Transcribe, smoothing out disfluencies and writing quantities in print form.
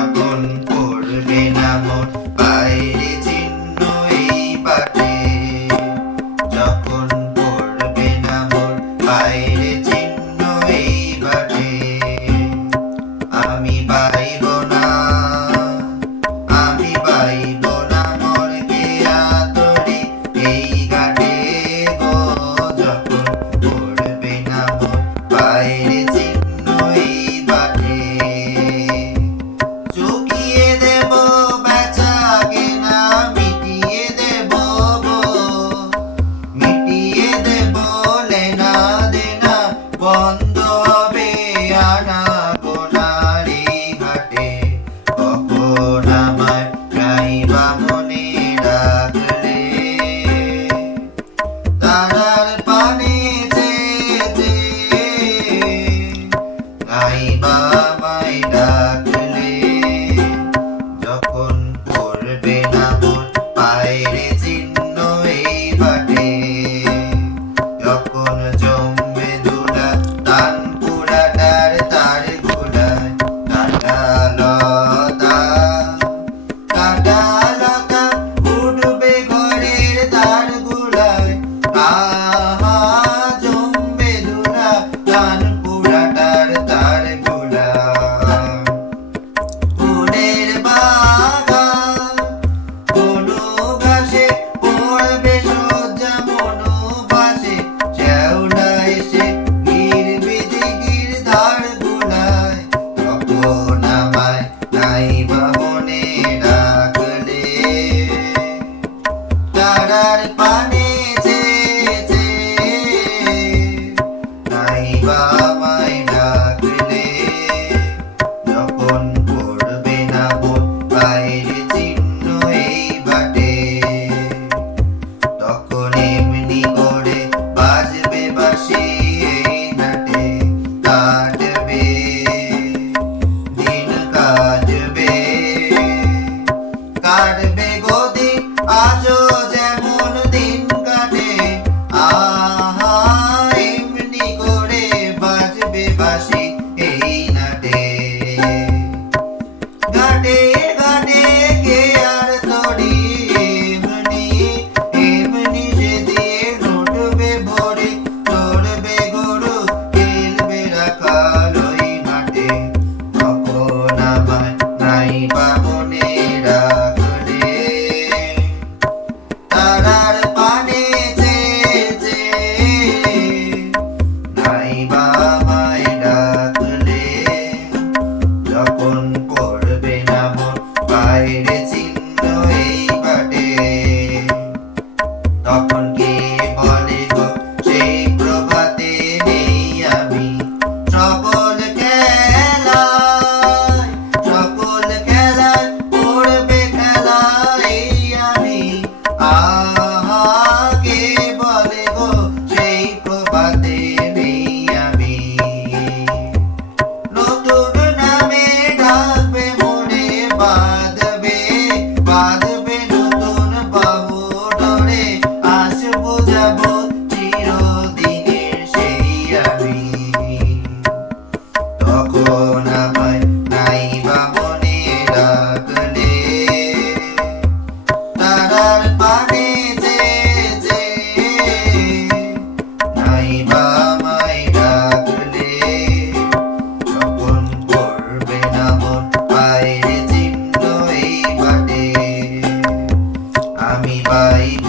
যখন পড়বে না মন বাইরে চিহ্ন এই বাটে, যখন পড়বে না মন বাইরে চিহ্ন এই বাটে, আমি পাইব না, আমি পাইব না মনকে আতরে এই ঘাটে গো, যখন পড়বে না মন বাইরে চিহ্ন এই বাটে। চুকিয়ে দেব বেচা কেনা মিটিয়ে দেব গো, মিটিয়ে দেব লেনা দেনা, বন্ধ হবে আনা গোনার এই ঘাটে, কখন আমায় গাইবা মনে ডাকলে, তারার পানে যেতে গাইবা আমায় ডাকলে, যখন পড়বে না মন বাইরে চিহ্ন এই বাটে, যখন জমবে ধুলা তান পুরাটার তার গোলায়, কাঁটালতা কাঁটালতা উঠবে ঘরের তার গোলায়, আহা জমবে ধুলা তান পুরাটার তার গোলায়। ফুলের বাগান কোনো ঘাসে পড়বে সজ্জা মনোবাসে, শ্যাওলা এসে ঘিরবে দিঘির ধার গোলায়, তখন আমায় গাইবা মনে ডাকলে, তারার পানে যেতে গাইবা আমায় ডাকলে, যখন পড়বে না মন বাইরে চিহ্ন এই বাটে, তখন এমনি করে বাজবে বাঁশি এই নাটে, কাটবে দিন কাটবে, কাটবে গদিন আজও যেমন দিন কাটে, আহা এমনি করে বাজবে বাঁশি এই নাটে, ঘাটে ঘাটে কে আর তরি এমনি এমনি যে দিয়ে লুটবে ভরে, চড়বে গরু খেলবে রাখাল ওই মাঠে, তখন আমায় গাইবা মনে ডাকলে, তারার পানে যেতে গাইবা আমায় ডাকলে, যখন পড়বে না মন বাইরে চিহ্ন এই বাটে, তখন কে বলে গো সেই প্রভাতে নেই আমি, সকল খেলায় পড়বে খেলা এই আমি, আহা কে বলে গো সেই প্রভাতে নেই আমি, নতুন নামে ডাকবে মনে বাঁধবে বাঁধবে নতুন বাহু ডোরে, আসবো যাবো চিরদিনের সেই আমি, তখন আমায় গাইবা মনে ডাকলে, তারার পানে যেতে গাইবা আমায় ডাকলে, যখন পড়বে না মন বাইরে চিহ্ন এই বাটে, আমি পাইব